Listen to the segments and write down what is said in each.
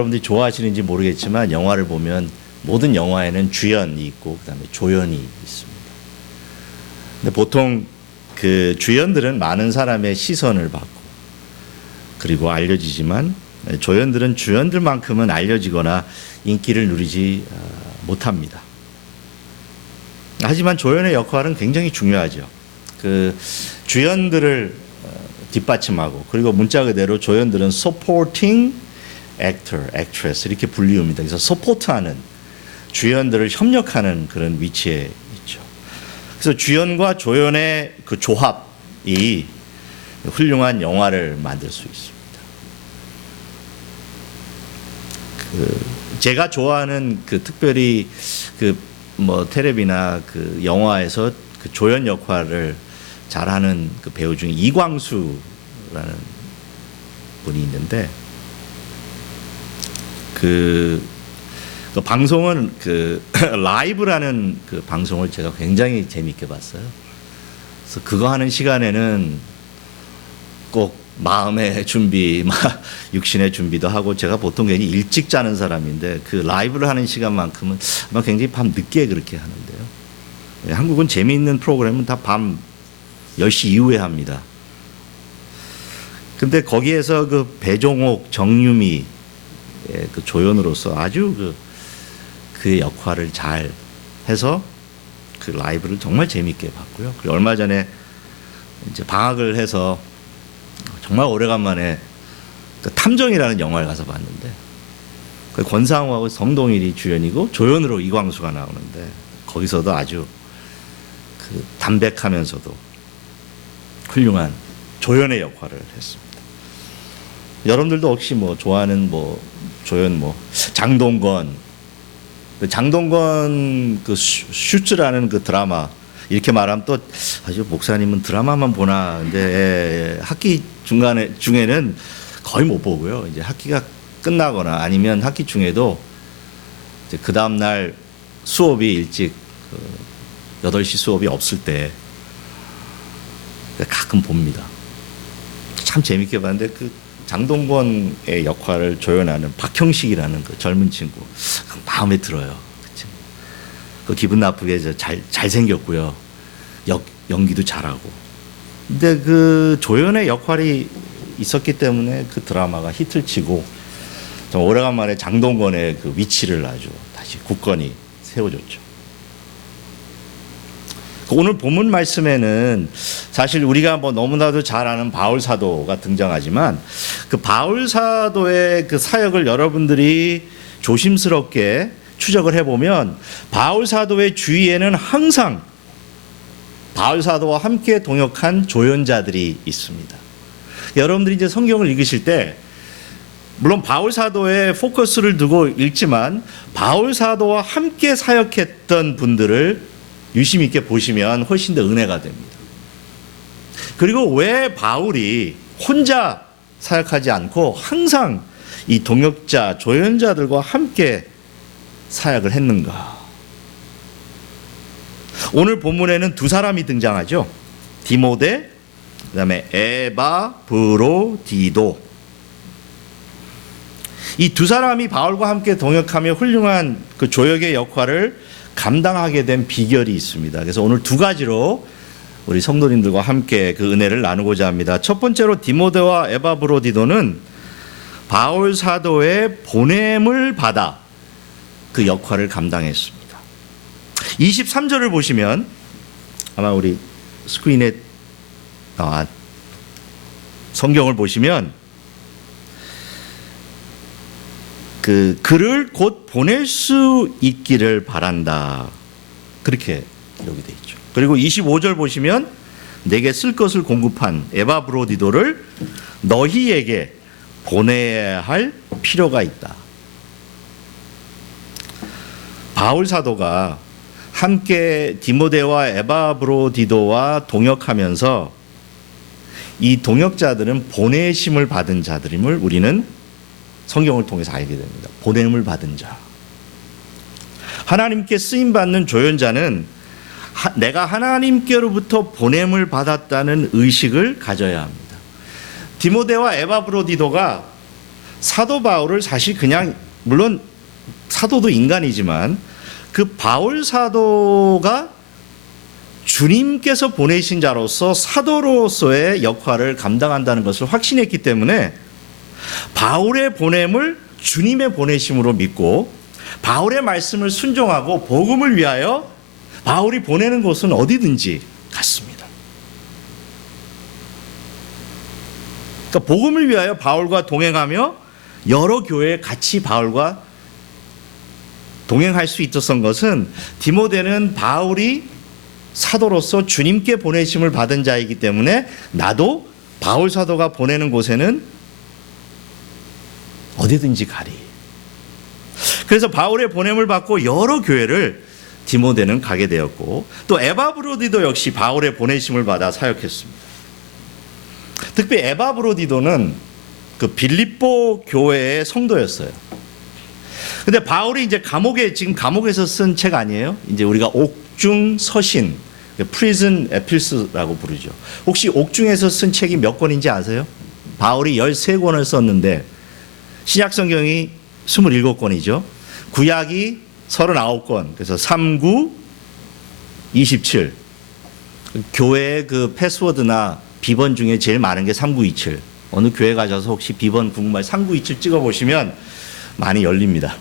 여러분들이 좋아하시는지 모르겠지만 영화를 보면 모든 영화에는 주연이 있고 그다음에 조연이 있습니다. 근데 보통 그 주연들은 많은 사람의 시선을 받고 그리고 알려지지만 조연들은 주연들만큼은 알려지거나 인기를 누리지 못합니다. 하지만 조연의 역할은 굉장히 중요하죠. 그 주연들을 뒷받침하고 그리고 문자 그대로 조연들은 supporting actor, actress 이렇게 불리웁니다. 그래서 서포트하는 주연들을 협력하는 그런 위치에 있죠. 그래서 주연과 조연의 그 조합이 훌륭한 영화를 만들 수 있습니다. 제가 좋아하는 그 특별히 그 뭐 텔레비나 그 영화에서 그 조연 역할을 잘하는 그 배우 중에 이광수라는 분이 있는데 그 방송은 그 라이브라는 그 방송을 제가 굉장히 재밌게 봤어요. 그래서 그거 하는 시간에는 꼭 마음의 준비, 육신의 준비도 하고 제가 보통 괜히 일찍 자는 사람인데 그 라이브를 하는 시간만큼은 아마 굉장히 밤 늦게 그렇게 하는데요. 한국은 재미있는 프로그램은 다 밤 10시 이후에 합니다. 근데 거기에서 그 배종옥, 정유미 그 조연으로서 아주 그 역할을 잘 해서 그 라이브를 정말 재미있게 봤고요. 그리고 얼마 전에 이제 방학을 해서 정말 오래간만에 그 탐정이라는 영화를 가서 봤는데 그 권상우하고 성동일이 주연이고 조연으로 이광수가 나오는데 거기서도 아주 그 담백하면서도 훌륭한 조연의 역할을 했습니다. 여러분들도 혹시 뭐 좋아하는 뭐 조연 뭐 장동건 그 슈츠라는 그 드라마 이렇게 말하면 또 아주 목사님은 드라마만 보나 근데 학기 중에는 거의 못 보고요. 이제 학기가 끝나거나 아니면 학기 중에도 이제 그 다음 날 수업이 일찍 8시 수업이 없을 때 가끔 봅니다. 참 재밌게 봤는데 그 장동건의 역할을 조연하는 박형식이라는 그 젊은 친구 마음에 들어요. 그 기분 나쁘게 잘생겼고요. 연기도 잘하고. 근데 그 조연의 역할이 있었기 때문에 그 드라마가 히트를 치고 좀 오래간만에 장동건의 그 위치를 아주 다시 굳건히 세워줬죠. 오늘 본문 말씀에는 사실 우리가 뭐 너무나도 잘 아는 바울 사도가 등장하지만 그 바울 사도의 그 사역을 여러분들이 조심스럽게 추적을 해보면 바울 사도의 주위에는 항상 바울 사도와 함께 동역한 조연자들이 있습니다. 여러분들이 이제 성경을 읽으실 때 물론 바울 사도의 포커스를 두고 읽지만 바울 사도와 함께 사역했던 분들을 유심 있게 보시면 훨씬 더 은혜가 됩니다. 그리고 왜 바울이 혼자 사역하지 않고 항상 이 동역자, 조연자들과 함께 사역을 했는가? 오늘 본문에는 두 사람이 등장하죠. 디모데, 그다음에 에바브로디도. 이 두 사람이 바울과 함께 동역하며 훌륭한 그 조역의 역할을 감당하게 된 비결이 있습니다. 그래서 오늘 두 가지로 우리 성도님들과 함께 그 은혜를 나누고자 합니다. 첫 번째로 디모데와 에바브로디도는 바울 사도의 보냄을 받아 그 역할을 감당했습니다. 23절을 보시면 아마 우리 스크린에 성경을 보시면 그 그를 곧 보낼 수 있기를 바란다. 그렇게 기록이 되어 있죠. 그리고 25절 보시면 내게 쓸 것을 공급한 에바브로디도를 너희에게 보내야 할 필요가 있다. 바울 사도가 함께 디모데와 에바브로디도와 동역하면서 이 동역자들은 보내심을 받은 자들임을 우리는 성경을 통해서 알게 됩니다. 보냄을 받은 자. 하나님께 쓰임받는 조연자는 내가 하나님께로부터 보냄을 받았다는 의식을 가져야 합니다. 디모데와 에바브로디도가 사도 바울을 사실 그냥, 물론 사도도 인간이지만 그 바울 사도가 주님께서 보내신 자로서 사도로서의 역할을 감당한다는 것을 확신했기 때문에 바울의 보냄을 주님의 보내심으로 믿고 바울의 말씀을 순종하고 복음을 위하여 바울이 보내는 곳은 어디든지 갔습니다. 그러니까 복음을 위하여 바울과 동행하며 여러 교회에 같이 바울과 동행할 수 있었던 것은 디모데는 바울이 사도로서 주님께 보내심을 받은 자이기 때문에 나도 바울 사도가 보내는 곳에는 어디든지 가리. 그래서 바울의 보냄을 받고 여러 교회를 디모데는 가게 되었고 또 에바브로디도 역시 바울의 보내심을 받아 사역했습니다. 특히 에바브로디도는 그 빌립보 교회의 성도였어요. 근데 바울이 이제 지금 감옥에서 쓴 책 아니에요? 이제 우리가 옥중 서신, 프리즌 에필스라고 부르죠. 혹시 옥중에서 쓴 책이 몇 권인지 아세요? 바울이 13권을 썼는데 신약 성경이 27권이죠. 구약이 39권. 그래서 39, 27. 교회의 그 패스워드나 비번 중에 제일 많은 게 3927. 어느 교회 가셔서 혹시 비번 궁금할 3927 찍어보시면 많이 열립니다.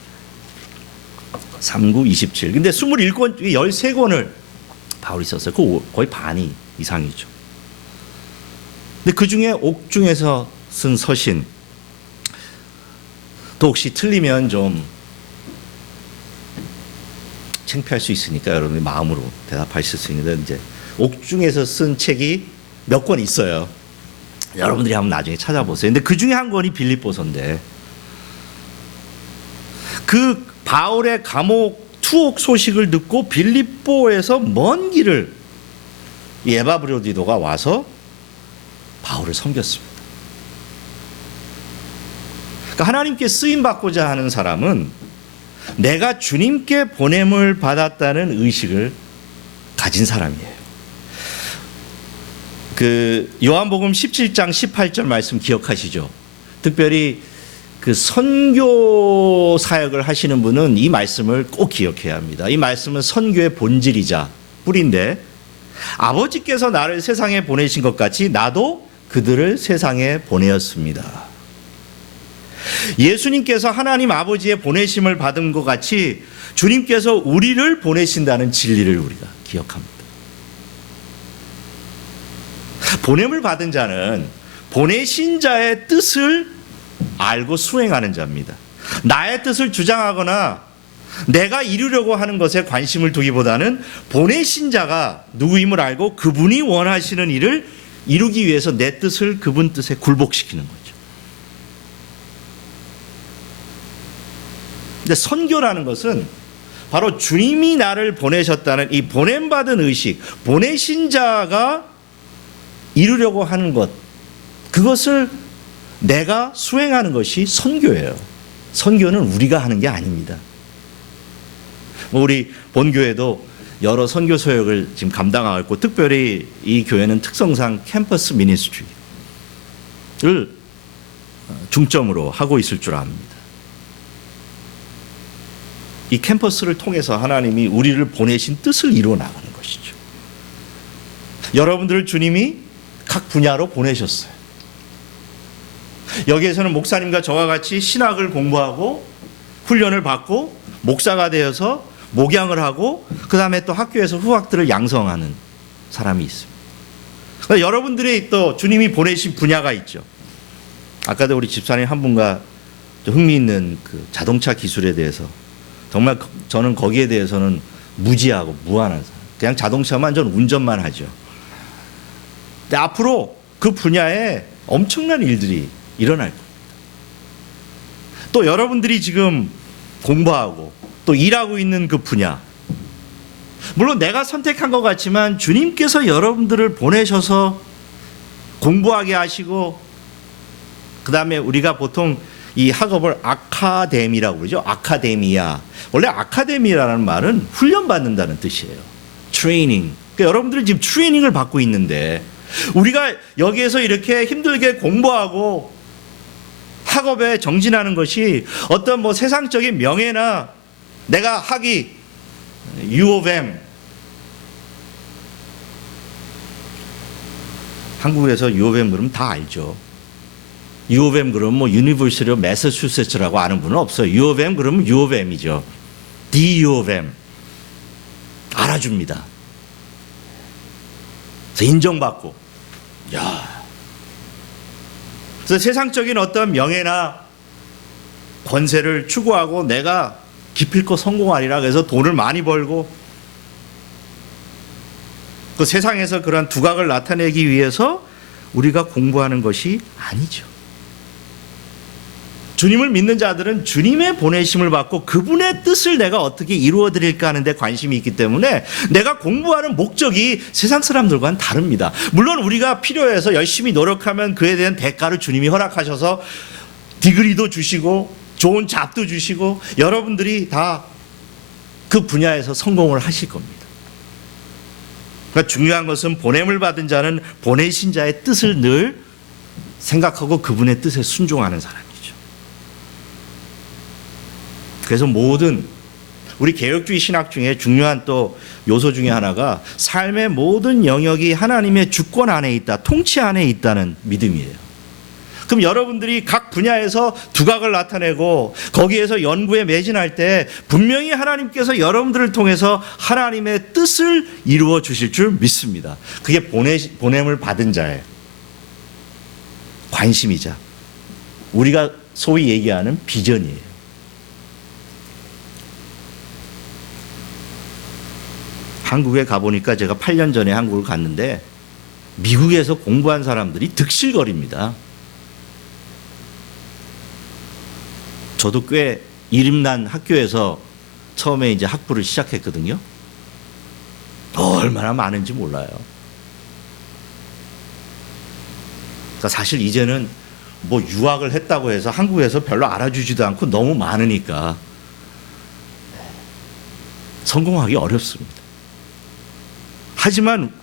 3927. 근데 21권, 13권을 바울이 썼어요. 그 거의 반이 이상이죠. 근데 그 중에 옥중에서 쓴 서신, 또 혹시 틀리면 좀 창피할 수 있으니까 여러분이 마음으로 대답하실 수 있는데 이제 옥중에서 쓴 책이 몇 권 있어요. 여러분들이 한번 나중에 찾아보세요. 근데 그 중에 한 권이 빌립보서인데 그 바울의 감옥 투옥 소식을 듣고 빌립보에서 먼 길을 에바브로디도가 와서 바울을 섬겼습니다. 그러니까 하나님께 쓰임 받고자 하는 사람은 내가 주님께 보냄을 받았다는 의식을 가진 사람이에요. 그 요한복음 17장 18절 말씀 기억하시죠? 특별히 그 선교 사역을 하시는 분은 이 말씀을 꼭 기억해야 합니다. 이 말씀은 선교의 본질이자 뿌리인데 아버지께서 나를 세상에 보내신 것 같이 나도 그들을 세상에 보내었습니다. 예수님께서 하나님 아버지의 보내심을 받은 것 같이 주님께서 우리를 보내신다는 진리를 우리가 기억합니다. 보냄을 받은 자는 보내신 자의 뜻을 알고 수행하는 자입니다. 나의 뜻을 주장하거나 내가 이루려고 하는 것에 관심을 두기보다는 보내신 자가 누구임을 알고 그분이 원하시는 일을 이루기 위해서 내 뜻을 그분 뜻에 굴복시키는 거죠. 근데 선교라는 것은 바로 주님이 나를 보내셨다는 이 보냄받은 의식, 보내신 자가 이루려고 하는 것, 그것을 내가 수행하는 것이 선교예요. 선교는 우리가 하는 게 아닙니다. 우리 본교회도 여러 선교 소역을 지금 감당하고 있고 특별히 이 교회는 특성상 캠퍼스 미니스트리를 중점으로 하고 있을 줄 압니다. 이 캠퍼스를 통해서 하나님이 우리를 보내신 뜻을 이루어 나가는 것이죠. 여러분들을 주님이 각 분야로 보내셨어요. 여기에서는 목사님과 저와 같이 신학을 공부하고 훈련을 받고 목사가 되어서 목양을 하고 그 다음에 또 학교에서 후학들을 양성하는 사람이 있습니다. 그러니까 여러분들이 또 주님이 보내신 분야가 있죠. 아까도 우리 집사님 한 분과 흥미있는 그 자동차 기술에 대해서 정말 저는 거기에 대해서는 무지하고 무한한 사람. 그냥 자동차만 전 운전만 하죠. 근데 앞으로 그 분야에 엄청난 일들이 일어날 겁니다. 또 여러분들이 지금 공부하고 또 일하고 있는 그 분야, 물론 내가 선택한 것 같지만 주님께서 여러분들을 보내셔서 공부하게 하시고 그 다음에 우리가 보통 이 학업을 아카데미라고 그러죠. 아카데미아. 원래 아카데미라는 말은 훈련받는다는 뜻이에요. 트레이닝. 그러니까 여러분들이 지금 트레이닝을 받고 있는데 우리가 여기에서 이렇게 힘들게 공부하고 학업에 정진하는 것이 어떤 뭐 세상적인 명예나 내가 학위 U of M, 한국에서 U of M 그러면 다 알죠. U of M 그러면 뭐 유니버시티 오브 매사추세츠라고 아는 분은 없어요. U of M 그러면 U of M이죠. The U of M 알아줍니다. 그래서 인정받고, 야, 그래서 세상적인 어떤 명예나 권세를 추구하고 내가 기필코 성공하리라 그래서 돈을 많이 벌고 그 세상에서 그런 두각을 나타내기 위해서 우리가 공부하는 것이 아니죠. 주님을 믿는 자들은 주님의 보내심을 받고 그분의 뜻을 내가 어떻게 이루어 드릴까 하는 데 관심이 있기 때문에 내가 공부하는 목적이 세상 사람들과는 다릅니다. 물론 우리가 필요해서 열심히 노력하면 그에 대한 대가를 주님이 허락하셔서 디그리도 주시고 좋은 잡도 주시고 여러분들이 다 그 분야에서 성공을 하실 겁니다. 그러니까 중요한 것은 보냄을 받은 자는 보내신 자의 뜻을 늘 생각하고 그분의 뜻에 순종하는 사람이죠. 그래서 모든 우리 개혁주의 신학 중에 중요한 또 요소 중에 하나가 삶의 모든 영역이 하나님의 주권 안에 있다, 통치 안에 있다는 믿음이에요. 그럼 여러분들이 각 분야에서 두각을 나타내고 거기에서 연구에 매진할 때 분명히 하나님께서 여러분들을 통해서 하나님의 뜻을 이루어 주실 줄 믿습니다. 그게 보냄을 받은 자의 관심이자 우리가 소위 얘기하는 비전이에요. 한국에 가보니까 제가 8년 전에 한국을 갔는데 미국에서 공부한 사람들이 득실거립니다. 저도 꽤 이름난 학교에서 처음에 이제 학부를 시작했거든요. 얼마나 많은지 몰라요. 그러니까 사실 이제는 뭐 유학을 했다고 해서 한국에서 별로 알아주지도 않고 너무 많으니까 성공하기 어렵습니다. 하지만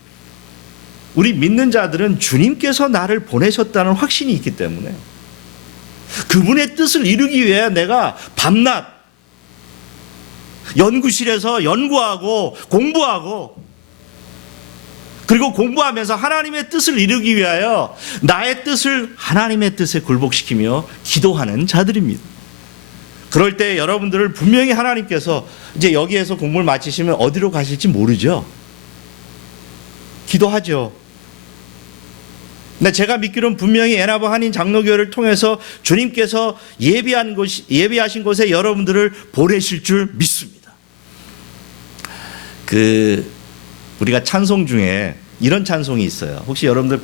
우리 믿는 자들은 주님께서 나를 보내셨다는 확신이 있기 때문에 그분의 뜻을 이루기 위해 내가 밤낮 연구실에서 연구하고 공부하고 그리고 공부하면서 하나님의 뜻을 이루기 위하여 나의 뜻을 하나님의 뜻에 굴복시키며 기도하는 자들입니다. 그럴 때 여러분들을 분명히 하나님께서 이제 여기에서 공부를 마치시면 어디로 가실지 모르죠. 기도하죠. 근데 제가 믿기로는 분명히 에나바 한인 장로교회를 통해서 주님께서 예비하신 곳에 여러분들을 보내실 줄 믿습니다. 우리가 찬송 중에 이런 찬송이 있어요. 혹시 여러분들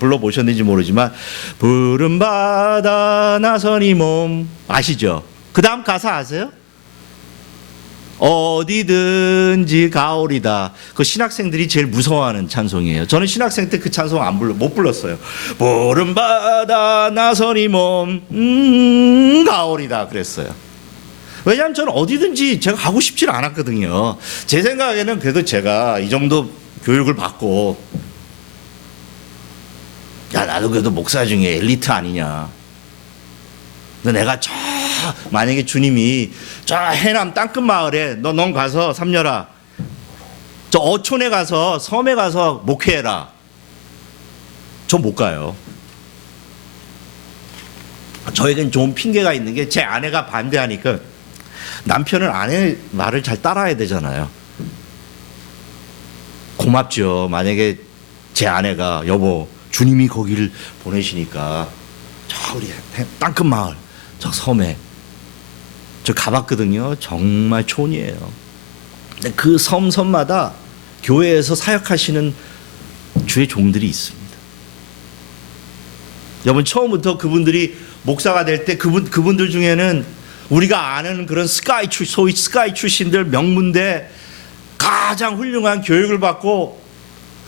불러보셨는지 모르지만 푸른 바다 나선이 몸 아시죠? 그 다음 가사 아세요? 어디든지 가오리다. 그 신학생들이 제일 무서워하는 찬송이에요. 저는 신학생 때 그 찬송 못 불렀어요. 푸른 바다 나선이 몸 가오리다 그랬어요. 왜냐하면 저는 어디든지 제가 가고 싶지는 않았거든요. 제 생각에는 그래도 제가 이 정도 교육을 받고 야 나도 그래도 목사 중에 엘리트 아니냐. 근데 내가 만약에 주님이 저 해남 땅끝 마을에 넌 가서 삼녀라 저 어촌에 가서 섬에 가서 목회해라. 저 못 가요. 저에겐 좋은 핑계가 있는 게 제 아내가 반대하니까 남편은 아내 말을 잘 따라야 되잖아요. 고맙죠. 만약에 제 아내가 여보 주님이 거기를 보내시니까 저 우리 땅끝 마을 저 섬에 저 가봤거든요. 정말 촌이에요. 근데 그 섬마다 교회에서 사역하시는 주의 종들이 있습니다. 여러분 처음부터 그분들이 목사가 될 때 그분들 중에는 우리가 아는 그런 소위 스카이 출신들 명문대 가장 훌륭한 교육을 받고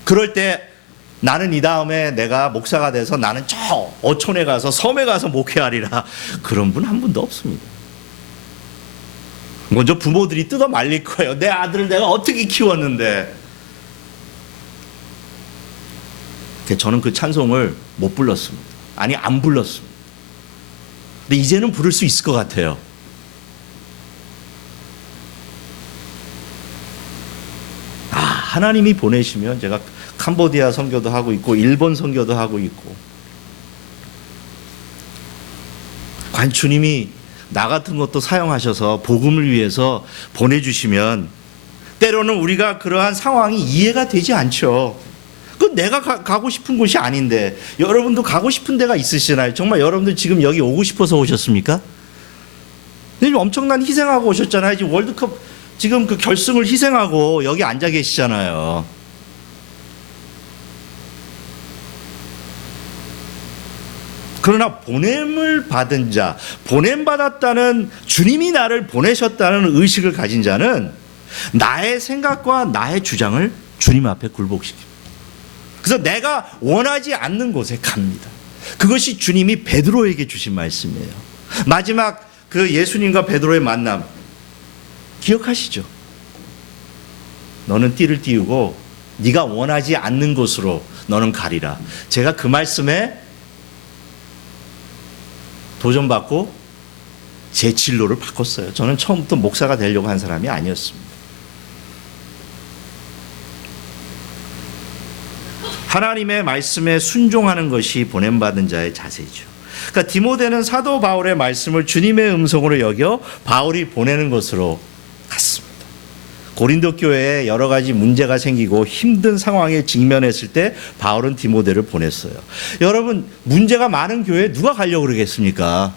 그럴 때 나는 이 다음에 내가 목사가 돼서 나는 저 어촌에 가서 섬에 가서 목회하리라. 그런 분 한 분도 없습니다. 먼저 부모들이 뜯어 말릴 거예요. 내 아들을 내가 어떻게 키웠는데. 저는 그 찬송을 못 불렀습니다. 아니 안 불렀습니다. 근데 이제는 부를 수 있을 것 같아요. 하나님이 보내시면 제가 캄보디아 선교도 하고 있고 일본 선교도 하고 있고, 과연 주님이 나 같은 것도 사용하셔서 복음을 위해서 보내주시면 때로는 우리가 그러한 상황이 이해가 되지 않죠. 그 내가 가고 싶은 곳이 아닌데. 여러분도 가고 싶은 데가 있으시나요? 정말 여러분들 지금 여기 오고 싶어서 오셨습니까? 엄청난 희생하고 오셨잖아요. 지금 월드컵 지금 그 결승을 희생하고 여기 앉아 계시잖아요. 그러나 보냄을 받은 자, 보냄받았다는, 주님이 나를 보내셨다는 의식을 가진 자는 나의 생각과 나의 주장을 주님 앞에 굴복시킵니다. 그래서 내가 원하지 않는 곳에 갑니다. 그것이 주님이 베드로에게 주신 말씀이에요. 마지막 그 예수님과 베드로의 만남 기억하시죠? 너는 띠를 띄우고 네가 원하지 않는 곳으로 너는 가리라. 제가 그 말씀에 도전받고 제 진로를 바꿨어요. 저는 처음부터 목사가 되려고 한 사람이 아니었습니다. 하나님의 말씀에 순종하는 것이 보냄받은 자의 자세죠. 그러니까 디모데는 사도 바울의 말씀을 주님의 음성으로 여겨 바울이 보내는 것으로 갔습니다. 고린도 교회에 여러 가지 문제가 생기고 힘든 상황에 직면했을 때 바울은 디모데를 보냈어요. 여러분, 문제가 많은 교회에 누가 가려고 그러겠습니까?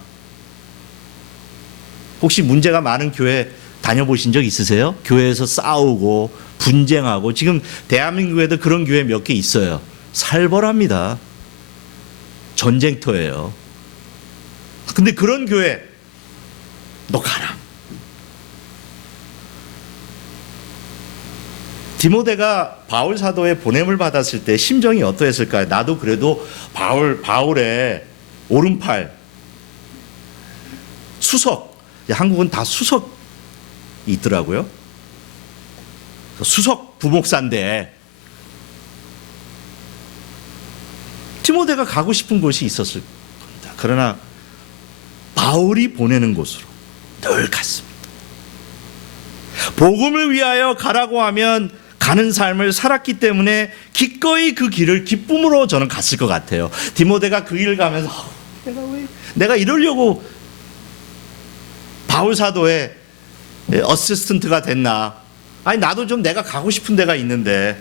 혹시 문제가 많은 교회 다녀보신 적 있으세요? 교회에서 싸우고 분쟁하고, 지금 대한민국에도 그런 교회 몇 개 있어요. 살벌합니다. 전쟁터예요. 근데 그런 교회 너 가라. 디모데가 바울 사도의 보냄을 받았을 때 심정이 어떠했을까요? 나도 그래도 바울의 오른팔 수석, 한국은 다 수석이 있더라고요. 수석 부목사인데 디모데가 가고 싶은 곳이 있었을 겁니다. 그러나 바울이 보내는 곳으로 늘 갔습니다. 복음을 위하여 가라고 하면 가는 삶을 살았기 때문에 기꺼이 그 길을 기쁨으로 저는 갔을 것 같아요. 디모데가 그 길을 가면서 내가 이러려고 바울 사도의 어시스턴트가 됐나? 아니, 나도 좀 내가 가고 싶은 데가 있는데.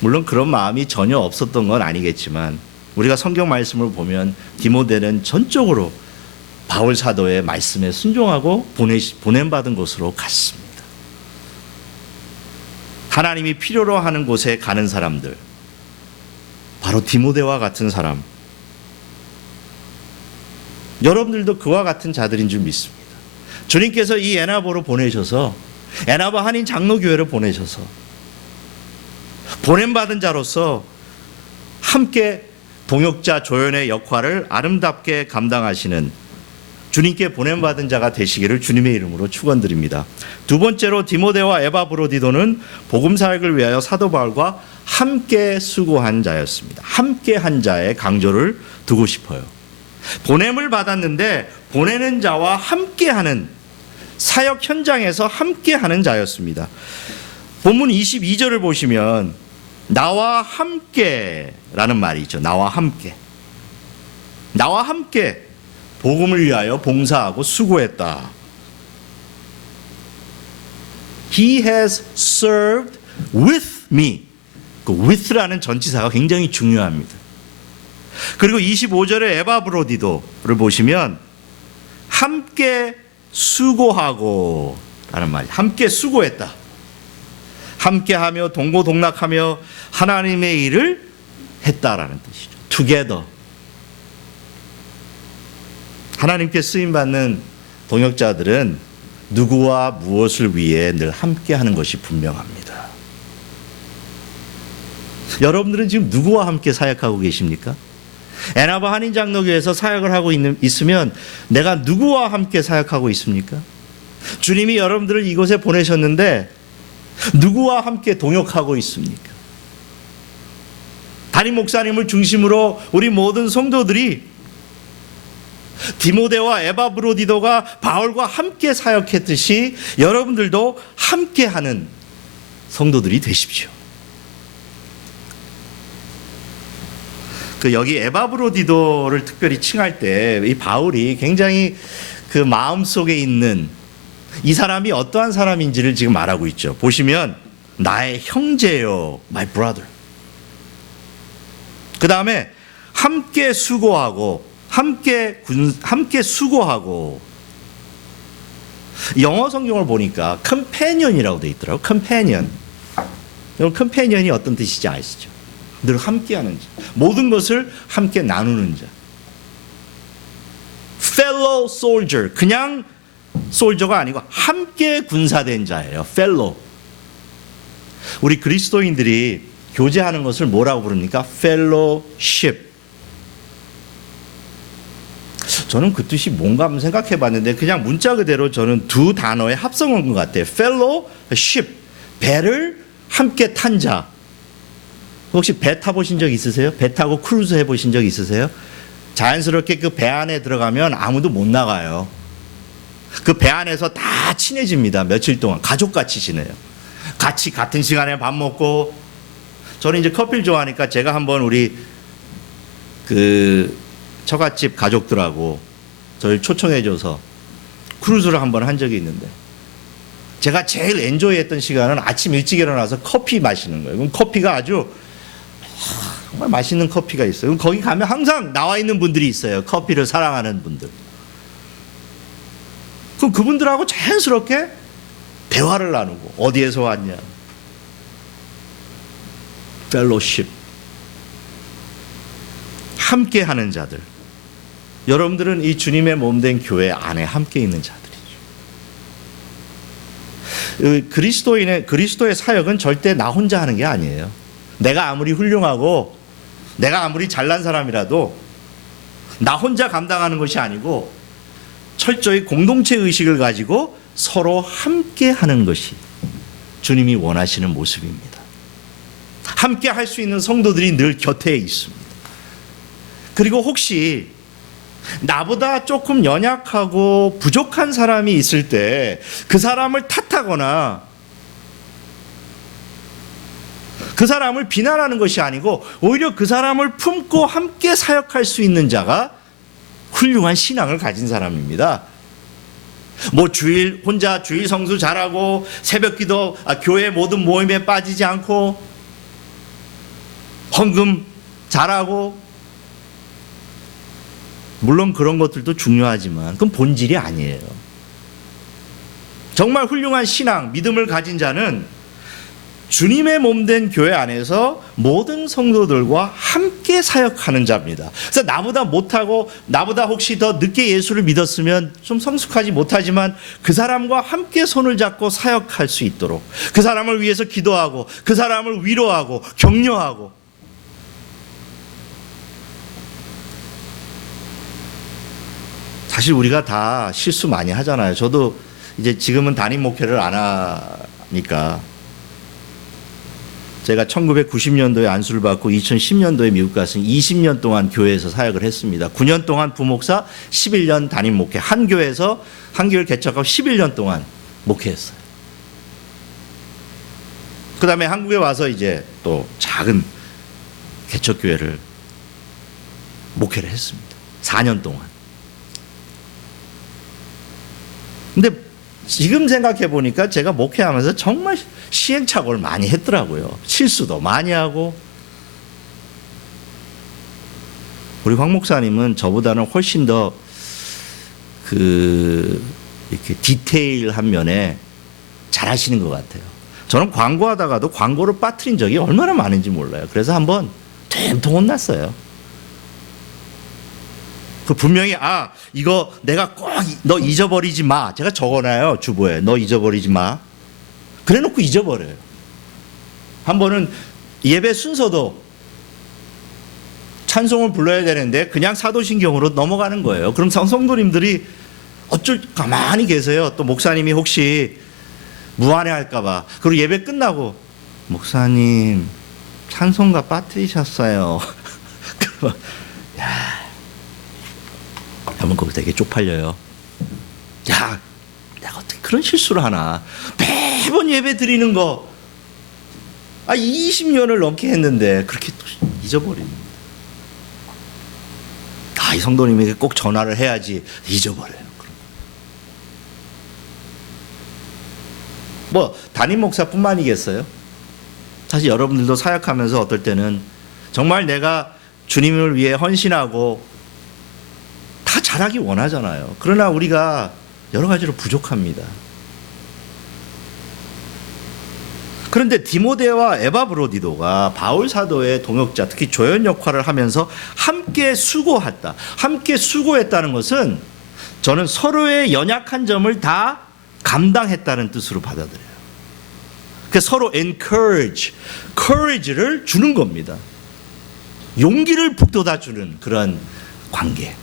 물론 그런 마음이 전혀 없었던 건 아니겠지만 우리가 성경 말씀을 보면 디모데는 전적으로 바울 사도의 말씀에 순종하고 보냄받은 곳으로 갔습니다. 하나님이 필요로 하는 곳에 가는 사람들, 바로 디모데와 같은 사람, 여러분들도 그와 같은 자들인 줄 믿습니다. 주님께서 이 에나보로 보내셔서, 에나보 한인 장로교회를 보내셔서 보냄받은 자로서 함께 동역자 조연의 역할을 아름답게 감당하시는 주님께 보냄받은 자가 되시기를 주님의 이름으로 축원드립니다. 두 번째로 디모데와 에바브로디도는 복음 사역을 위하여 사도 바울과 함께 수고한 자였습니다. 함께 한 자의 강조를 두고 싶어요. 보냄을 받았는데 보내는 자와 함께하는, 사역 현장에서 함께하는 자였습니다. 본문 22절을 보시면 나와 함께라는 말이 있죠. 나와 함께. 나와 함께 복음을 위하여 봉사하고 수고했다. He has served with me. 그 with라는 전치사가 굉장히 중요합니다. 그리고 25절의 에바브로디도를 보시면 함께 수고하고 라는 말이, 함께 수고했다. 함께하며 동고동락하며 하나님의 일을 했다라는 뜻이죠. Together. 하나님께 쓰임받는 동역자들은 누구와 무엇을 위해 늘 함께하는 것이 분명합니다. 여러분들은 지금 누구와 함께 사역하고 계십니까? 에나바 한인장로교회에서 사역을 하고 있으면 내가 누구와 함께 사역하고 있습니까? 주님이 여러분들을 이곳에 보내셨는데 누구와 함께 동역하고 있습니까? 담임 목사님을 중심으로 우리 모든 성도들이 디모데와 에바브로디도가 바울과 함께 사역했듯이 여러분들도 함께하는 성도들이 되십시오. 여기 에바브로디도를 특별히 칭할 때 이 바울이 굉장히 그 마음 속에 있는 이 사람이 어떠한 사람인지를 지금 말하고 있죠. 보시면 나의 형제요, my brother. 그 다음에 함께 수고하고 함께 수고하고. 영어 성경을 보니까 companion이라고 되어 있더라고요. companion. 여러분 companion이 어떤 뜻인지 아시죠? 늘 함께하는 자, 모든 것을 함께 나누는 자. fellow soldier, 그냥 솔저가 아니고 함께 군사된 자예요. fellow. 우리 그리스도인들이 교제하는 것을 뭐라고 부릅니까? fellowship. 저는 그 뜻이 뭔가 한번 생각해 봤는데 그냥 문자 그대로 저는 두 단어의 합성어인 것 같아요. fellowship, 배를 함께 탄 자. 혹시 배 타보신 적 있으세요? 배 타고 크루즈 해보신 적 있으세요? 자연스럽게 그 배 안에 들어가면 아무도 못 나가요. 그 배 안에서 다 친해집니다. 며칠 동안 가족같이 지내요. 같이 같은 시간에 밥 먹고. 저는 이제 커피를 좋아하니까 제가 한번 우리 그 처갓집 가족들하고 저를 초청해줘서 크루즈를 한번 한 적이 있는데 제가 제일 엔조이했던 시간은 아침 일찍 일어나서 커피 마시는 거예요. 그럼 커피가 아주 정말 맛있는 커피가 있어요. 그럼 거기 가면 항상 나와 있는 분들이 있어요. 커피를 사랑하는 분들. 그럼 그분들하고 자연스럽게 대화를 나누고 어디에서 왔냐. 펠로십. 함께하는 자들. 여러분들은 이 주님의 몸된 교회 안에 함께 있는 자들이죠. 그리스도의 사역은 절대 나 혼자 하는 게 아니에요. 내가 아무리 훌륭하고 내가 아무리 잘난 사람이라도 나 혼자 감당하는 것이 아니고 철저히 공동체 의식을 가지고 서로 함께 하는 것이 주님이 원하시는 모습입니다. 함께 할 수 있는 성도들이 늘 곁에 있습니다. 그리고 혹시 나보다 조금 연약하고 부족한 사람이 있을 때 그 사람을 탓하거나 그 사람을 비난하는 것이 아니고 오히려 그 사람을 품고 함께 사역할 수 있는 자가 훌륭한 신앙을 가진 사람입니다. 뭐 혼자 주일 성수 잘하고 새벽기도 교회 모든 모임에 빠지지 않고 헌금 잘하고 물론 그런 것들도 중요하지만 그건 본질이 아니에요. 정말 훌륭한 신앙, 믿음을 가진 자는 주님의 몸된 교회 안에서 모든 성도들과 함께 사역하는 자입니다. 그래서 나보다 못하고 나보다 혹시 더 늦게 예수를 믿었으면 좀 성숙하지 못하지만 그 사람과 함께 손을 잡고 사역할 수 있도록 그 사람을 위해서 기도하고 그 사람을 위로하고 격려하고 사실 우리가 다 실수 많이 하잖아요. 저도 이제 지금은 담임 목회를 안 하니까 제가 1990년도에 안수를 받고 2010년도에 미국 가서 20년 동안 교회에서 사역을 했습니다. 9년 동안 부목사, 11년 담임 목회. 한 교회에서 한 교회를 개척하고 11년 동안 목회했어요. 그 다음에 한국에 와서 이제 또 작은 개척교회를 목회를 했습니다. 4년 동안. 근데 지금 생각해 보니까 제가 목회하면서 정말 시행착오를 많이 했더라고요. 실수도 많이 하고. 우리 황 목사님은 저보다는 훨씬 더 이렇게 디테일한 면에 잘하시는 것 같아요. 저는 광고하다가도 광고를 빠뜨린 적이 얼마나 많은지 몰라요. 그래서 한번 된통 혼났어요. 그 분명히 이거 내가 꼭 너 잊어버리지 마. 제가 적어놔요 주보에. 너 잊어버리지 마. 그래놓고 잊어버려요. 한 번은 예배 순서도 찬송을 불러야 되는데 그냥 사도신경으로 넘어가는 거예요. 그럼 성도님들이 가만히 계세요. 또 목사님이 혹시 무안해할까 봐. 그리고 예배 끝나고 목사님 찬송가 빠뜨리셨어요. 야. 여러분 거기 되게 쪽팔려요. 야, 내가 어떻게 그런 실수를 하나. 매번 예배 드리는 거 20년을 넘게 했는데 그렇게 또 잊어버립니다. 이 성도님에게 꼭 전화를 해야지 잊어버려요. 뭐 담임 목사뿐만이겠어요? 사실 여러분들도 사역하면서 어떨 때는 정말 내가 주님을 위해 헌신하고 다 잘하기 원하잖아요. 그러나 우리가 여러 가지로 부족합니다. 그런데 디모데와 에바브로디도가 바울 사도의 동역자, 특히 조연 역할을 하면서 함께 수고했다. 함께 수고했다는 것은 저는 서로의 연약한 점을 다 감당했다는 뜻으로 받아들여요. 그래서 서로 courage를 주는 겁니다. 용기를 북돋아 주는 그런 관계.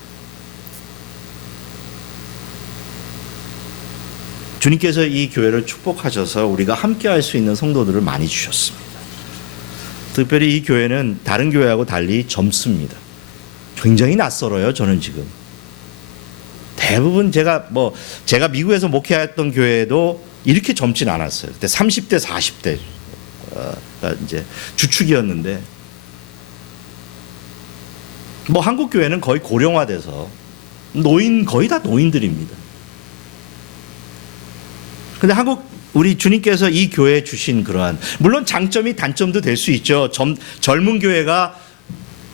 주님께서 이 교회를 축복하셔서 우리가 함께 할 수 있는 성도들을 많이 주셨습니다. 특별히 이 교회는 다른 교회하고 달리 젊습니다. 굉장히 낯설어요, 저는 지금. 대부분 제가 미국에서 목회했던 교회도 이렇게 젊진 않았어요. 그때 30대, 40대가 이제 주축이었는데, 한국 교회는 거의 고령화돼서 거의 다 노인들입니다. 근데 우리 주님께서 이 교회에 주신 그러한, 물론 장점이 단점도 될 수 있죠. 젊은 교회가,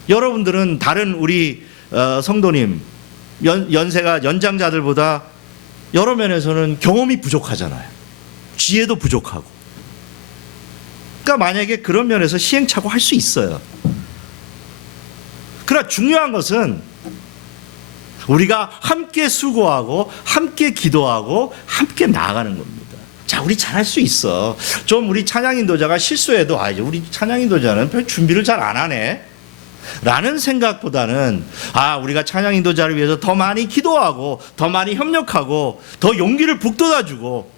여러분들은 다른 우리 성도님, 연세가 연장자들보다 여러 면에서는 경험이 부족하잖아요. 지혜도 부족하고. 그러니까 만약에 그런 면에서 시행착오 할 수 있어요. 그러나 중요한 것은 우리가 함께 수고하고 함께 기도하고 함께 나아가는 겁니다. 자, 우리 잘할 수 있어. 좀 우리 찬양인도자가 실수해도 우리 찬양인도자는 별 준비를 잘 안 하네 라는 생각보다는 우리가 찬양인도자를 위해서 더 많이 기도하고 더 많이 협력하고 더 용기를 북돋아주고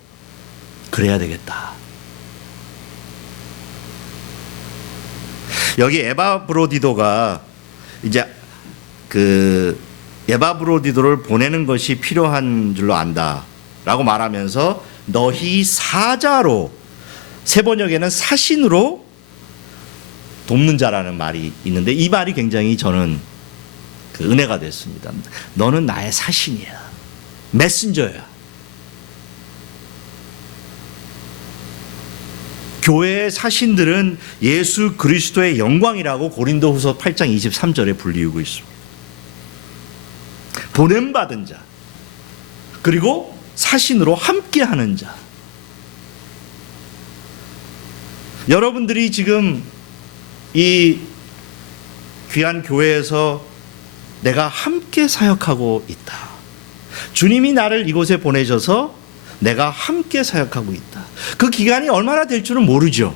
그래야 되겠다. 여기 에바브로디도가 이제 에바브로디도를 보내는 것이 필요한 줄로 안다 라고 말하면서 너희 사자로, 세 번역에는 사신으로 돕는 자라는 말이 있는데, 이 말이 굉장히 저는 은혜가 됐습니다. 너는 나의 사신이야, 메신저야. 교회의 사신들은 예수 그리스도의 영광이라고 고린도후서 8장 23절에 불리우고 있습니다. 보냄받은 자, 그리고 사신으로 함께하는 자. 여러분들이 지금 이 귀한 교회에서 내가 함께 사역하고 있다. 주님이 나를 이곳에 보내셔서 내가 함께 사역하고 있다. 그 기간이 얼마나 될 줄은 모르죠.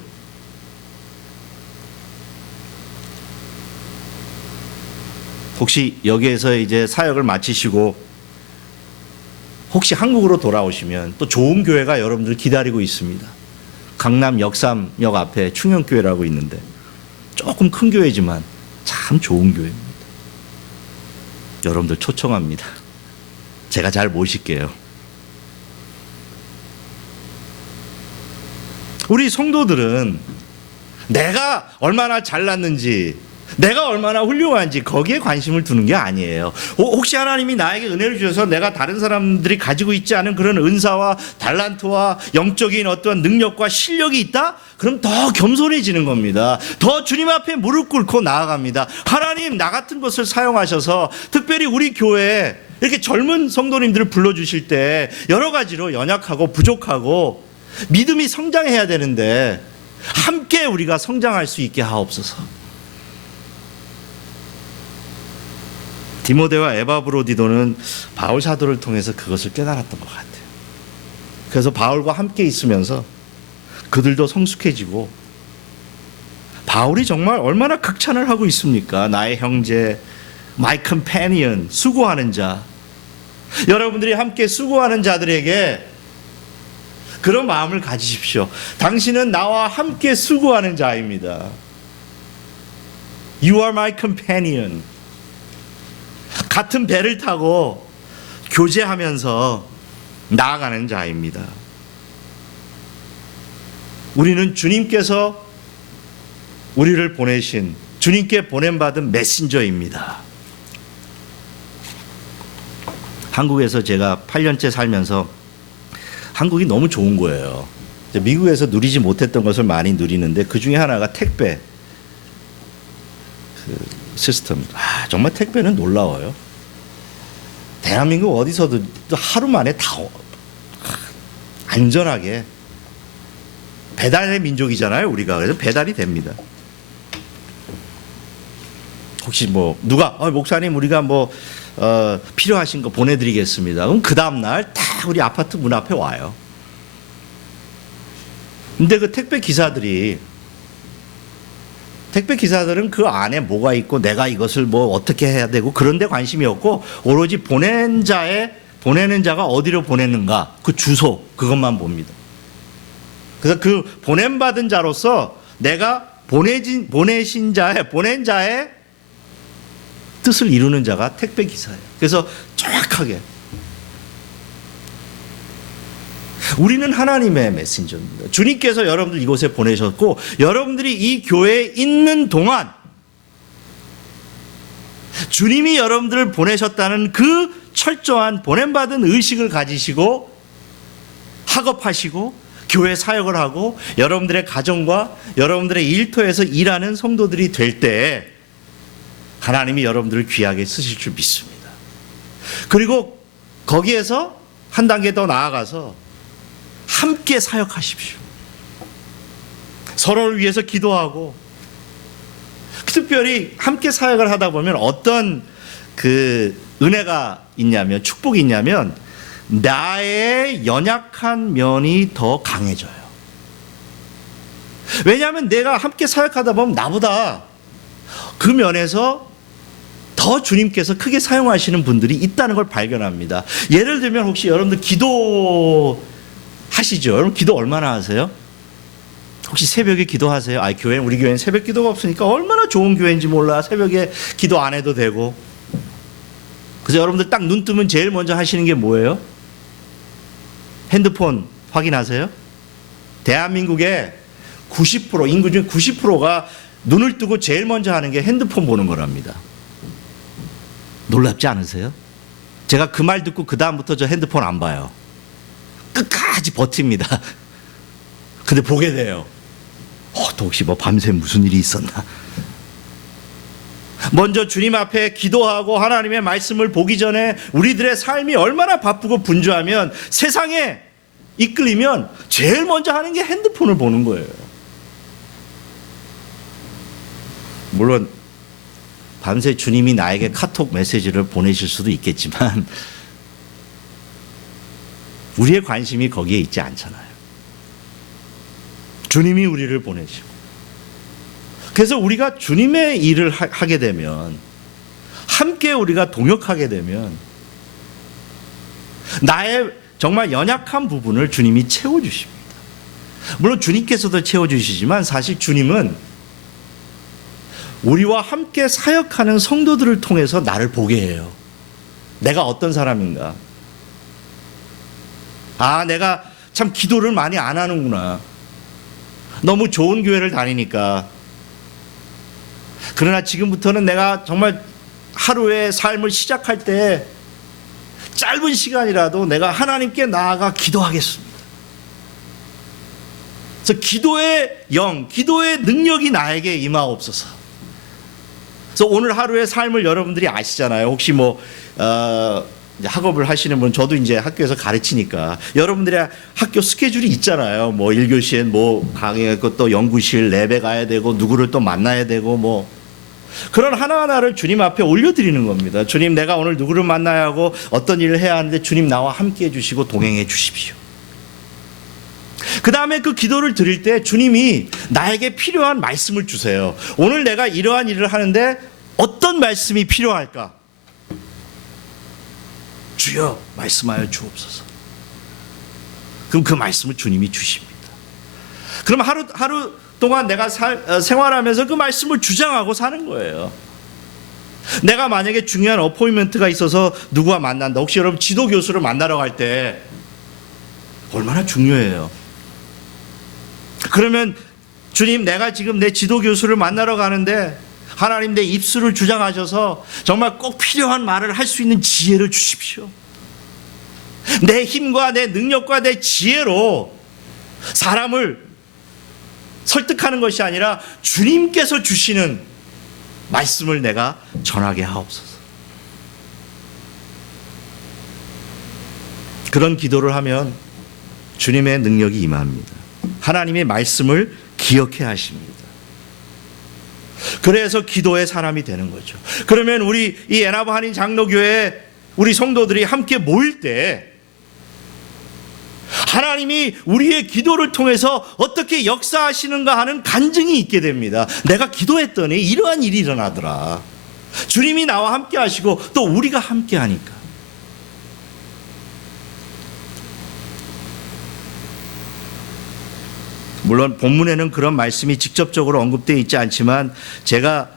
혹시 여기에서 이제 사역을 마치시고 혹시 한국으로 돌아오시면 또 좋은 교회가 여러분들 기다리고 있습니다. 강남 역삼역 앞에 충영교회라고 있는데 조금 큰 교회지만 참 좋은 교회입니다. 여러분들 초청합니다. 제가 잘 모실게요. 우리 성도들은 내가 얼마나 잘났는지, 내가 얼마나 훌륭한지 거기에 관심을 두는 게 아니에요. 혹시 하나님이 나에게 은혜를 주셔서 내가 다른 사람들이 가지고 있지 않은 그런 은사와 달란트와 영적인 어떤 능력과 실력이 있다? 그럼 더 겸손해지는 겁니다. 더 주님 앞에 무릎 꿇고 나아갑니다. 하나님, 나 같은 것을 사용하셔서 특별히 우리 교회에 이렇게 젊은 성도님들을 불러주실 때 여러 가지로 연약하고 부족하고 믿음이 성장해야 되는데 함께 우리가 성장할 수 있게 하옵소서. 디모데와 에바브로디도는 바울 사도를 통해서 그것을 깨달았던 것 같아요. 그래서 바울과 함께 있으면서 그들도 성숙해지고, 바울이 정말 얼마나 극찬을 하고 있습니까? 나의 형제, my companion, 수고하는 자. 여러분들이 함께 수고하는 자들에게 그런 마음을 가지십시오. 당신은 나와 함께 수고하는 자입니다. You are my companion. 같은 배를 타고 교제하면서 나아가는 자입니다. 우리는 주님께서 우리를 보내신, 주님께 보냄받은 메신저입니다. 한국에서 제가 8년째 살면서 한국이 너무 좋은 거예요. 미국에서 누리지 못했던 것을 많이 누리는데 그 중에 하나가 택배 그 시스템. 정말 택배는 놀라워요. 대한민국 어디서도 하루 만에 다 안전하게 배달의 민족이잖아요, 우리가. 그래서 배달이 됩니다. 혹시 뭐 누가 목사님 우리가 뭐 필요하신 거 보내드리겠습니다. 그럼 그 다음 날 다 우리 아파트 문 앞에 와요. 근데 그 택배 기사들은 그 안에 뭐가 있고 내가 이것을 뭐 어떻게 해야 되고 그런 데 관심이 없고 오로지 보내는 자가 어디로 보내는가 그 주소 그것만 봅니다. 그래서 그 보냄받은 자로서 내가 보내신 자의 보낸 자의 뜻을 이루는 자가 택배 기사예요. 그래서 정확하게 우리는 하나님의 메신저입니다. 주님께서 여러분들 이곳에 보내셨고 여러분들이 이 교회에 있는 동안 주님이 여러분들을 보내셨다는 그 철저한 보냄받은 의식을 가지시고 학업하시고 교회 사역을 하고 여러분들의 가정과 여러분들의 일터에서 일하는 성도들이 될 때 하나님이 여러분들을 귀하게 쓰실 줄 믿습니다. 그리고 거기에서 한 단계 더 나아가서 함께 사역하십시오. 서로를 위해서 기도하고 특별히 함께 사역을 하다 보면 어떤 그 은혜가 있냐면 축복이 있냐면 나의 연약한 면이 더 강해져요. 왜냐하면 내가 함께 사역하다 보면 나보다 그 면에서 더 주님께서 크게 사용하시는 분들이 있다는 걸 발견합니다. 예를 들면 혹시 여러분들 기도 하시죠? 여러분 기도 얼마나 하세요? 혹시 새벽에 기도하세요? 우리 교회는 새벽 기도가 없으니까 얼마나 좋은 교회인지 몰라. 새벽에 기도 안 해도 되고. 그래서 여러분들 딱 눈 뜨면 제일 먼저 하시는 게 뭐예요? 핸드폰 확인하세요? 대한민국의 90% 인구 중 90%가 눈을 뜨고 제일 먼저 하는 게 핸드폰 보는 거랍니다. 놀랍지 않으세요? 제가 그 말 듣고 그 다음부터 저 핸드폰 안 봐요. 끝까지 버팁니다. 근데 보게 돼요. 또 혹시 뭐 밤새 무슨 일이 있었나? 먼저 주님 앞에 기도하고 하나님의 말씀을 보기 전에 우리들의 삶이 얼마나 바쁘고 분주하면 세상에 이끌리면 제일 먼저 하는 게 핸드폰을 보는 거예요. 물론 밤새 주님이 나에게 카톡 메시지를 보내실 수도 있겠지만 우리의 관심이 거기에 있지 않잖아요. 주님이 우리를 보내시고 그래서 우리가 주님의 일을 하게 되면 함께 우리가 동역하게 되면 나의 정말 연약한 부분을 주님이 채워주십니다. 물론 주님께서도 채워주시지만 사실 주님은 우리와 함께 사역하는 성도들을 통해서 나를 보게 해요. 내가 어떤 사람인가? 내가 참 기도를 많이 안 하는구나. 너무 좋은 교회를 다니니까. 그러나 지금부터는 내가 정말 하루의 삶을 시작할 때 짧은 시간이라도 내가 하나님께 나아가 기도하겠습니다. 그래서 기도의 영, 기도의 능력이 나에게 임하옵소서. 그래서 오늘 하루의 삶을 여러분들이 아시잖아요. 혹시 뭐 이제 학업을 하시는 분, 저도 이제 학교에서 가르치니까 여러분들의 학교 스케줄이 있잖아요. 뭐 1교시엔 뭐 강의하고 또 연구실 랩에 가야 되고 누구를 또 만나야 되고 뭐 그런 하나하나를 주님 앞에 올려드리는 겁니다. 주님, 내가 오늘 누구를 만나야 하고 어떤 일을 해야 하는데 주님 나와 함께 해주시고 동행해 주십시오. 그 다음에 그 기도를 드릴 때 주님이 나에게 필요한 말씀을 주세요. 오늘 내가 이러한 일을 하는데 어떤 말씀이 필요할까? 주여 말씀하여 주옵소서. 그럼 그 말씀을 주님이 주십니다. 그럼 하루 동안 내가 생활하면서 그 말씀을 주장하고 사는 거예요. 내가 만약에 중요한 어포인먼트가 있어서 누구와 만난다. 혹시 여러분 지도 교수를 만나러 갈 때 얼마나 중요해요. 그러면 주님, 내가 지금 내 지도 교수를 만나러 가는데 하나님 내 입술을 주장하셔서 정말 꼭 필요한 말을 할 수 있는 지혜를 주십시오. 내 힘과 내 능력과 내 지혜로 사람을 설득하는 것이 아니라 주님께서 주시는 말씀을 내가 전하게 하옵소서. 그런 기도를 하면 주님의 능력이 임합니다. 하나님의 말씀을 기억해 하십니다. 그래서 기도의 사람이 되는 거죠. 그러면 우리 이 애나바 한인 장로교회 우리 성도들이 함께 모일 때 하나님이 우리의 기도를 통해서 어떻게 역사하시는가 하는 간증이 있게 됩니다. 내가 기도했더니 이러한 일이 일어나더라. 주님이 나와 함께 하시고 또 우리가 함께 하니까. 물론 본문에는 그런 말씀이 직접적으로 언급되어 있지 않지만 제가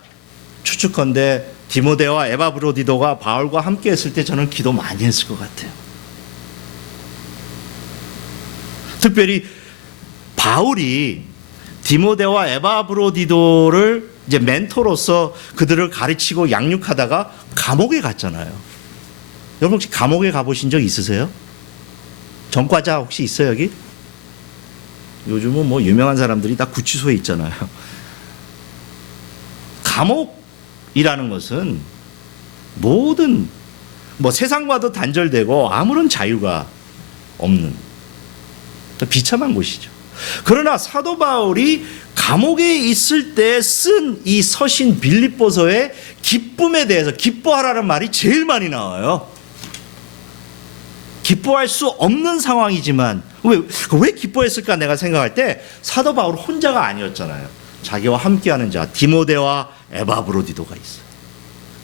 추측컨대 디모데와 에바브로디도가 바울과 함께 했을 때 저는 기도 많이 했을 것 같아요. 특별히 바울이 디모데와 에바브로디도를 이제 멘토로서 그들을 가르치고 양육하다가 감옥에 갔잖아요. 여러분 혹시 감옥에 가보신 적 있으세요? 전과자 혹시 있어요 여기? 요즘은 뭐 유명한 사람들이 다 구치소에 있잖아요. 감옥이라는 것은 모든 뭐 세상과도 단절되고 아무런 자유가 없는 비참한 곳이죠. 그러나 사도 바울이 감옥에 있을 때 쓴 이 서신 빌립보서의 기쁨에 대해서 기뻐하라는 말이 제일 많이 나와요. 기뻐할 수 없는 상황이지만 왜 기뻐했을까 내가 생각할 때 사도 바울 혼자가 아니었잖아요. 자기와 함께하는 자 디모데와 에바브로디도가 있어요.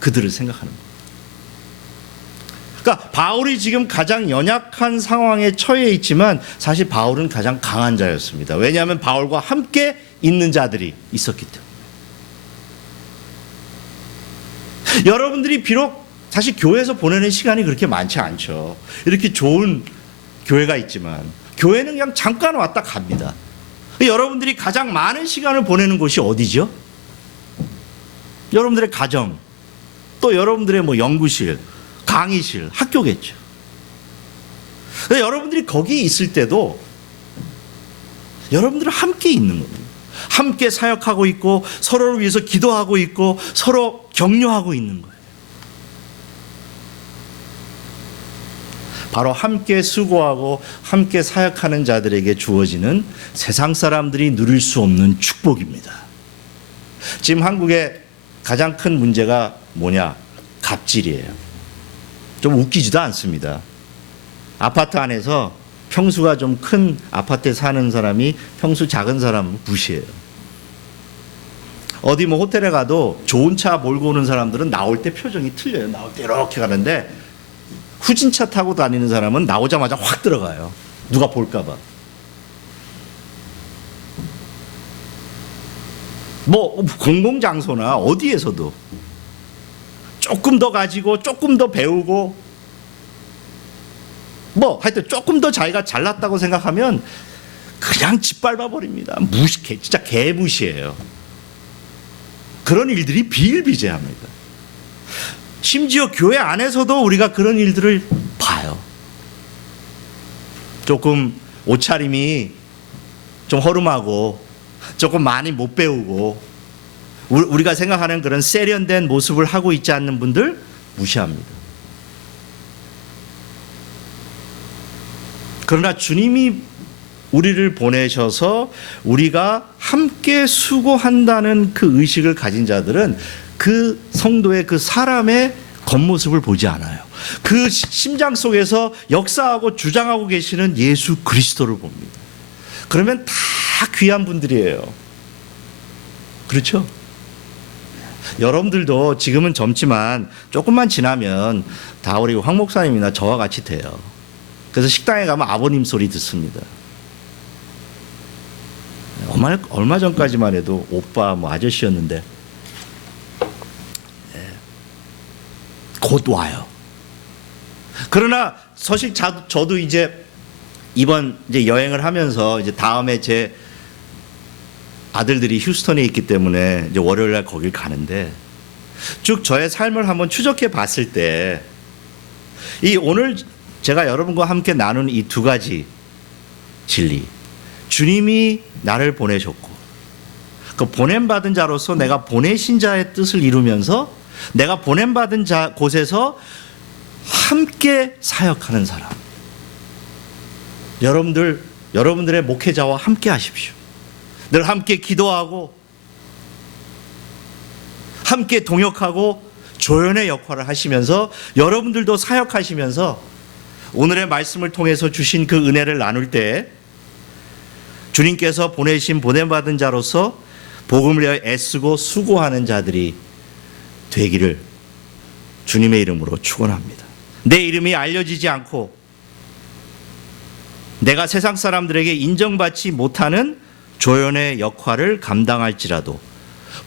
그들을 생각하는 거예요. 그러니까 바울이 지금 가장 연약한 상황에 처해 있지만 사실 바울은 가장 강한 자였습니다. 왜냐하면 바울과 함께 있는 자들이 있었기 때문에. 여러분들이 비록 사실 교회에서 보내는 시간이 그렇게 많지 않죠. 이렇게 좋은 교회가 있지만 교회는 그냥 잠깐 왔다 갑니다. 여러분들이 가장 많은 시간을 보내는 곳이 어디죠? 여러분들의 가정, 또 여러분들의 뭐 연구실, 강의실, 학교겠죠. 여러분들이 거기 있을 때도 여러분들은 함께 있는 겁니다. 함께 사역하고 있고 서로를 위해서 기도하고 있고 서로 격려하고 있는 거예요. 바로 함께 수고하고 함께 사역하는 자들에게 주어지는 세상 사람들이 누릴 수 없는 축복입니다. 지금 한국의 가장 큰 문제가 뭐냐? 갑질이에요. 좀 웃기지도 않습니다. 아파트 안에서 평수가 좀 큰 아파트에 사는 사람이 평수 작은 사람 무시해요. 어디 뭐 호텔에 가도 좋은 차 몰고 오는 사람들은 나올 때 표정이 틀려요. 나올 때 이렇게 가는데 후진차 타고 다니는 사람은 나오자마자 확 들어가요. 누가 볼까 봐. 뭐 공공장소나 어디에서도 조금 더 가지고 조금 더 배우고 뭐 하여튼 조금 더 자기가 잘났다고 생각하면 그냥 짓밟아 버립니다. 진짜 개무시해요. 그런 일들이 비일비재합니다. 심지어 교회 안에서도 우리가 그런 일들을 봐요. 조금 옷차림이 좀 허름하고 조금 많이 못 배우고 우리가 생각하는 그런 세련된 모습을 하고 있지 않는 분들 무시합니다. 그러나 주님이 우리를 보내셔서 우리가 함께 수고한다는 그 의식을 가진 자들은 그 성도의 그 사람의 겉모습을 보지 않아요. 그 심장 속에서 역사하고 주장하고 계시는 예수 그리스도를 봅니다. 그러면 다 귀한 분들이에요. 그렇죠? 여러분들도 지금은 젊지만 조금만 지나면 다 우리 황 목사님이나 저와 같이 돼요. 그래서 식당에 가면 아버님 소리 듣습니다. 얼마 전까지만 해도 오빠 뭐 아저씨였는데 곧 와요. 그러나 사실 저도 이제 이번 이제 여행을 하면서 이제 다음에 제 아들들이 휴스턴에 있기 때문에 이제 월요일 날 거길 가는데 쭉 저의 삶을 한번 추적해 봤을 때 이 오늘 제가 여러분과 함께 나눈 이 두 가지 진리, 주님이 나를 보내셨고 그 보냄받은 자로서 내가 보내신 자의 뜻을 이루면서 내가 보냄받은 자 곳에서 함께 사역하는 사람. 여러분들의 목회자와 함께 하십시오. 늘 함께 기도하고 함께 동역하고 조연의 역할을 하시면서 여러분들도 사역하시면서 오늘의 말씀을 통해서 주신 그 은혜를 나눌 때 주님께서 보내신 보냄받은 자로서 복음을 위하여 애쓰고 수고하는 자들이 되기를 주님의 이름으로 축원합니다. 내 이름이 알려지지 않고 내가 세상 사람들에게 인정받지 못하는 조연의 역할을 감당할지라도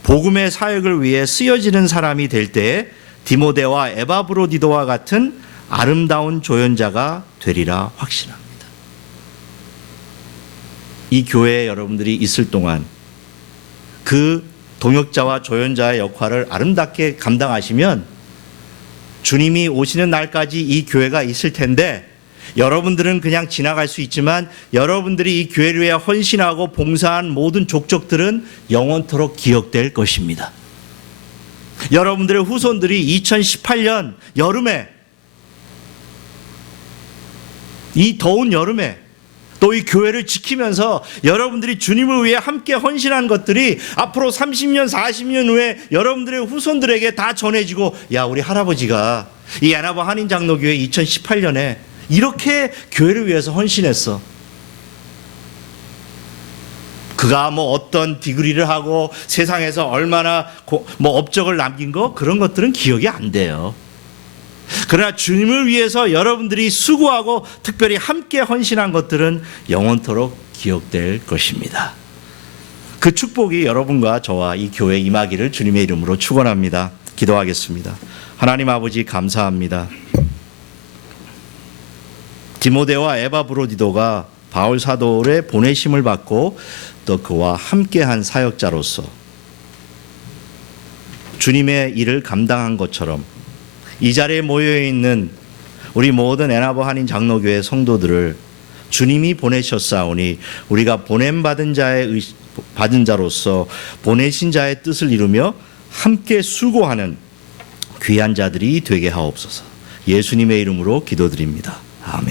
복음의 사역을 위해 쓰여지는 사람이 될 때에 디모데와 에바브로디도와 같은 아름다운 조연자가 되리라 확신합니다. 이 교회에 여러분들이 있을 동안 그 동역자와 조연자의 역할을 아름답게 감당하시면 주님이 오시는 날까지 이 교회가 있을 텐데 여러분들은 그냥 지나갈 수 있지만 여러분들이 이 교회를 위해 헌신하고 봉사한 모든 족적들은 영원토록 기억될 것입니다. 여러분들의 후손들이 2018년 여름에 이 더운 여름에 또 이 교회를 지키면서 여러분들이 주님을 위해 함께 헌신한 것들이 앞으로 30년, 40년 후에 여러분들의 후손들에게 다 전해지고 야, 우리 할아버지가 이 애나바 한인장로교회 2018년에 이렇게 교회를 위해서 헌신했어. 그가 뭐 어떤 디그리를 하고 세상에서 얼마나 뭐 업적을 남긴 거 그런 것들은 기억이 안 돼요. 그러나 주님을 위해서 여러분들이 수고하고 특별히 함께 헌신한 것들은 영원토록 기억될 것입니다. 그 축복이 여러분과 저와 이 교회에 임하기를 주님의 이름으로 축원합니다. 기도하겠습니다. 하나님 아버지 감사합니다. 디모데와 에바브로디도가 바울 사도의 보내심을 받고 또 그와 함께한 사역자로서 주님의 일을 감당한 것처럼 이 자리에 모여있는 우리 모든 애나바 한인 장로교회 성도들을 주님이 보내셨사오니 우리가 보냄받은 받은 자로서 보내신 자의 뜻을 이루며 함께 수고하는 귀한 자들이 되게 하옵소서. 예수님의 이름으로 기도드립니다. 아멘.